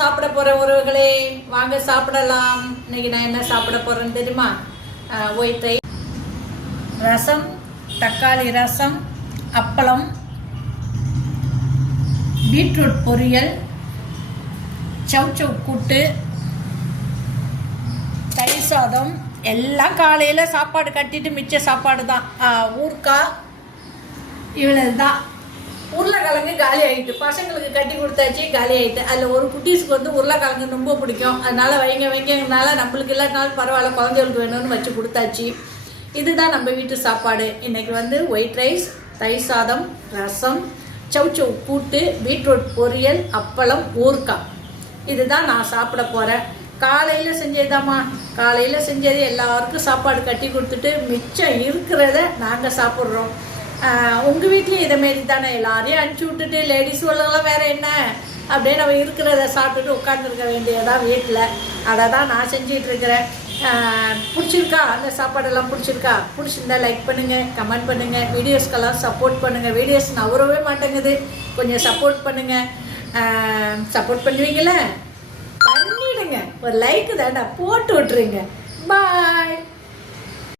சாப்பிட போகிறேன் உறவுகளே. வாங்க சாப்பிடலாம். இன்னைக்கு நான் என்ன சாப்பிட போகிறேன்னு தெரியுமா? ஒயிட் ரைஸ், ரசம், தக்காளி ரசம், அப்பளம், பீட்ரூட் பொரியல், சௌச்சௌ கூட்டு, தயிர் சாதம். எல்லாம் காலையில் சாப்பாடு கட்டிட்டு மிச்ச சாப்பாடு தான். ஊறுக்காய், இவ்வளவு தான். உருளைக்கிழங்கு காலி ஆகிட்டு, பசங்களுக்கு கட்டி கொடுத்தாச்சு, காலி ஆகிட்டு. அதில் ஒரு குட்டீஸுக்கு வந்து உருளைக்கிழங்கு ரொம்ப பிடிக்கும். அதனால் வைங்கனால நம்மளுக்கு இல்லாட்டினாலும் பரவாயில்ல, குழந்தைகளுக்கு வேணும்னு வச்சு கொடுத்தாச்சு. இதுதான் நம்ம வீட்டு சாப்பாடு. இன்றைக்கி வந்து ஒயிட் ரைஸ், தயிர் சாதம், ரசம், சௌச்சௌ கூட்டு, பீட்ரூட் பொரியல், அப்பளம், ஊறுக்காய். இதுதான் நான் சாப்பிட போகிறேன். காலையில் செஞ்சதுதாம்மா. காலையில் செஞ்சது எல்லாருக்கும் சாப்பாடு கட்டி கொடுத்துட்டு மிச்சம் இருக்கிறத நாங்கள் சாப்பிட்றோம். உங்கள் வீட்லேயும் இதேமாரி தானே? எல்லாரையும் அனுப்பிச்சி விட்டுட்டு லேடிஸ் உள்ளவங்களாம் வேறு என்ன, அப்படியே நம்ம இருக்கிறத சாப்பிட்டுட்டு உட்காந்துருக்க வேண்டியதான் வீட்டில். அதை தான் நான் செஞ்சிகிட்ருக்கிறேன். பிடிச்சிருக்கா? அந்த சாப்பாடெல்லாம் பிடிச்சிருந்தா லைக் பண்ணுங்கள், கமெண்ட் பண்ணுங்கள், வீடியோஸ்க்கெல்லாம் சப்போர்ட் பண்ணுங்கள். வீடியோஸ் நவரவே மாட்டேங்குது, கொஞ்சம் சப்போர்ட் பண்ணுங்கள். சப்போர்ட் பண்ணுவீங்களே, பண்ணிவிடுங்க. ஒரு லைக்கு தாண்டா போட்டு விட்ருங்க. பாய்.